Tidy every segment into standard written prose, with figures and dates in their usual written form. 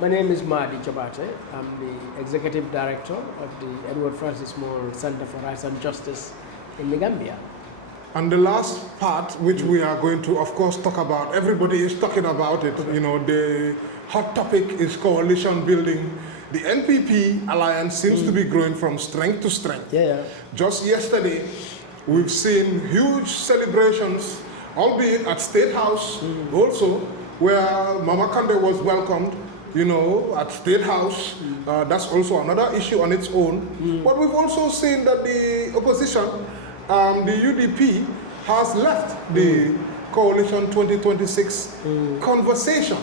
My name is Madi Jobarteh. I'm the Executive Director of the Edward Francis Moore Center for Rights and Justice in the Gambia. And the last part, which we are going to, of course, talk about, everybody is talking about it. You know, the hot topic is coalition building. The NPP alliance seems to be growing from strength to strength. Yeah. Just yesterday, we've seen huge celebrations, albeit at State House also, where Mama Kande was welcomed, you know, at State House. That's also another issue on its own. But we've also seen that the opposition, the UDP, has left the Coalition 2026 conversation.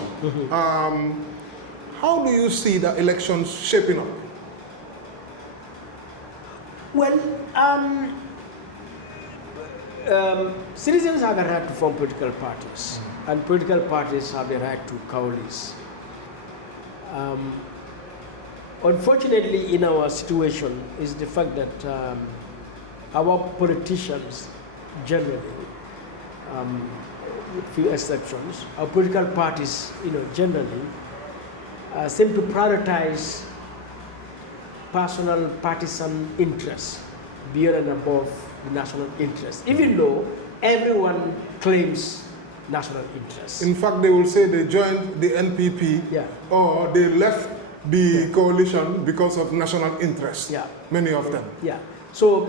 How do you see the elections shaping up? Well, citizens have a right to form political parties, and political parties have the right to coalesce. Unfortunately, in our situation is the fact that our politicians generally, with few exceptions, our political parties, generally, seem to prioritize personal partisan interests beyond and above the national interest, even though everyone claims national interest. In fact, they will say they joined the NPP or they left the coalition because of national interest. Many of them. So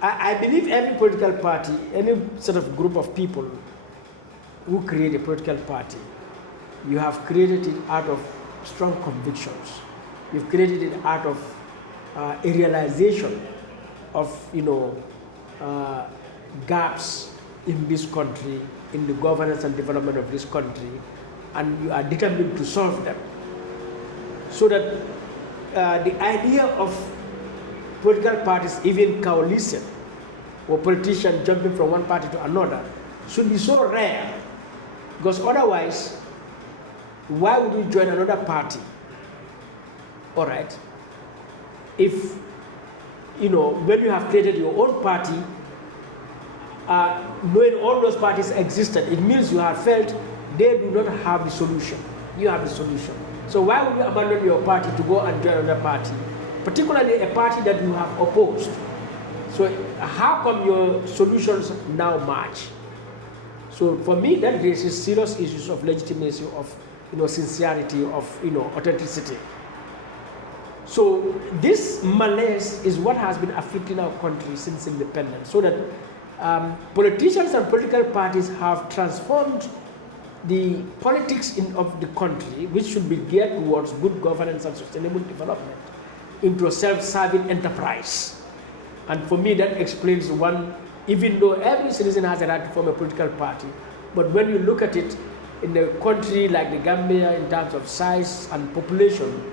I believe every political party, any sort of group of people who create a political party, you have created it out of strong convictions. You've created it out of a realization of gaps in this country, in the governance and development of this country, and you are determined to solve them. So that the idea of political parties, even coalition, or politicians jumping from one party to another, should be so rare, because otherwise, why would you join another party? All right. If, when you have created your own party, knowing all those parties existed, it means you have felt they do not have the solution. You have the solution. So why would you abandon your party to go and join another party, particularly a party that you have opposed? So how come your solutions now match? So for me, that raises serious issues of legitimacy, of sincerity, of authenticity. So this malaise is what has been afflicting our country since independence, so that politicians and political parties have transformed the politics of the country, which should be geared towards good governance and sustainable development, into a self-serving enterprise. And for me, that explains one, even though every citizen has a right to form a political party, but when you look at it in a country like the Gambia, in terms of size and population,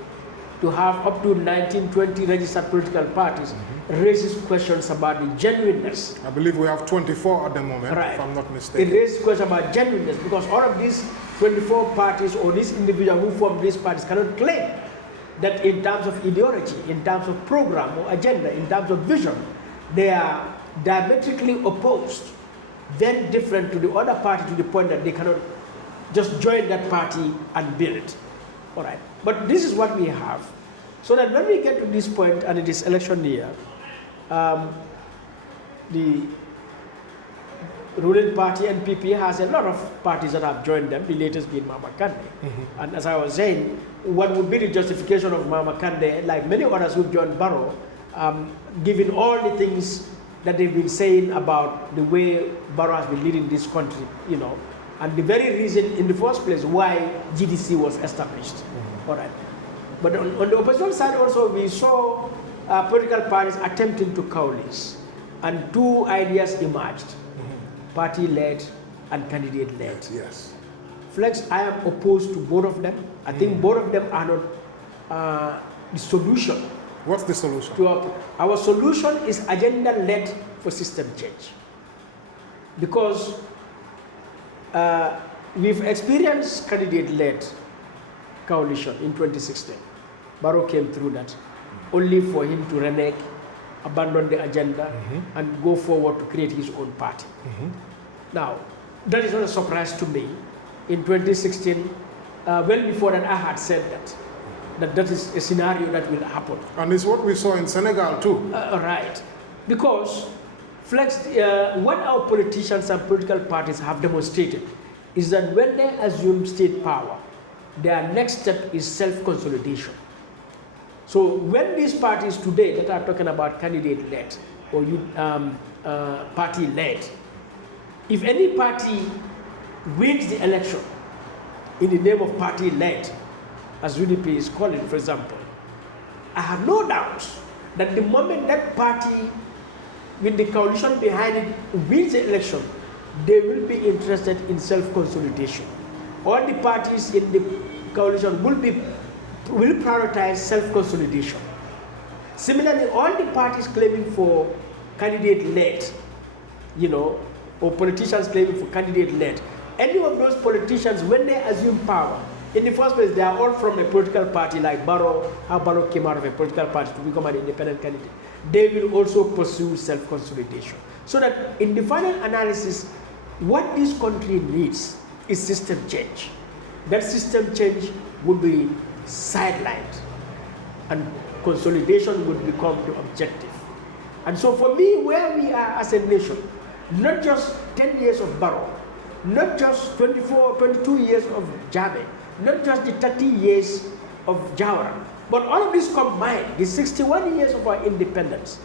to have up to 19, 20 registered political parties raises questions about the genuineness. I believe we have 24 at the moment, if I'm not mistaken. It raises questions about genuineness, because all of these 24 parties or these individuals who form these parties cannot claim that in terms of ideology, in terms of program or agenda, in terms of vision, they are diametrically opposed, very different to the other party, to the point that they cannot just join that party and build it. All right. But this is what we have. So that when we get to this point, and it is election year, the ruling party, NPP, has a lot of parties that have joined them, the latest being Mama Kande. And as I was saying, what would be the justification of Mama Kande, like many others who've joined Barrow, given all the things that they've been saying about the way Barrow has been leading this country, and the very reason in the first place why GDC was established. All right. But on the opposition side also, we saw political parties attempting to coalesce, and two ideas emerged, party-led and candidate-led. Yes. Flex, I am opposed to both of them. I think both of them are not the solution. What's the solution? Our solution is agenda-led for system change. Because we've experienced candidate-led coalition in 2016. Barrow came through that, only for him to renege, abandon the agenda, and go forward to create his own party. Now, that is not a surprise to me. In 2016, well before that I had said that is a scenario that will happen. And it's what we saw in Senegal too. Right. Because what our politicians and political parties have demonstrated is that when they assume state power, their next step is self-consolidation. So when these parties today that are talking about candidate-led or party-led, if any party wins the election in the name of party-led, as UDP is calling, for example, I have no doubt that the moment that party with the coalition behind it wins the election, they will be interested in self-consolidation. All the parties in the coalition will prioritize self-consolidation. Similarly, all the parties claiming for candidate-led, or politicians claiming for candidate-led, any of those politicians, when they assume power, in the first place, they are all from a political party like Barrow, how Barrow came out of a political party to become an independent candidate. They will also pursue self-consolidation. So that in the final analysis, what this country needs is system change. That system change would be sidelined and consolidation would become the objective. And so for me, where we are as a nation, not just 10 years of Barrow, not just 22 years of Jammeh, not just the 30 years of Jawara, but all of this combined, the 61 years of our independence.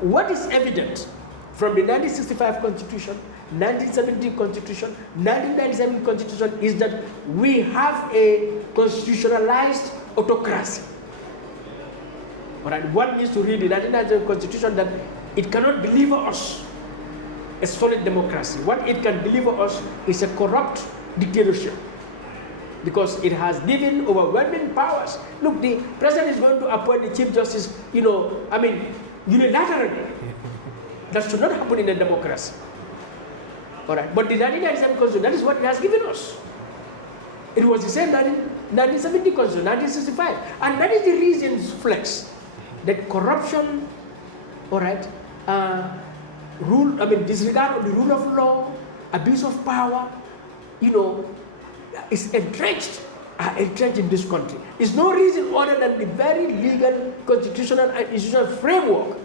What is evident from the 1965 Constitution, 1970 Constitution, 1997 Constitution is that we have a constitutionalized autocracy. All right, one needs to read the 1997 Constitution that it cannot deliver us a solid democracy. What it can deliver us is a corrupt dictatorship, because it has given overwhelming powers. Look, the president is going to appoint the chief justice, unilaterally. That should not happen in a democracy. All right, but the 1997 Constitution, that is what it has given us. It was the same 1970 Constitution, 1965, and that is the reason, Flex, that corruption, all right, disregard of the rule of law, abuse of power, is entrenched in this country. It's no reason other than the very legal, constitutional, and institutional framework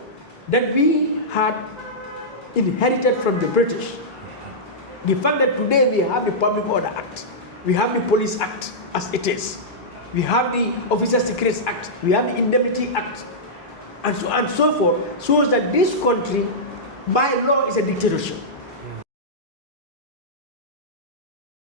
that we had inherited from the British. The fact that today we have the Public Order Act, we have the Police Act as it is, we have the Officer Secrets Act, we have the Indemnity Act, and so on and so forth, shows that this country, by law, is a dictatorship.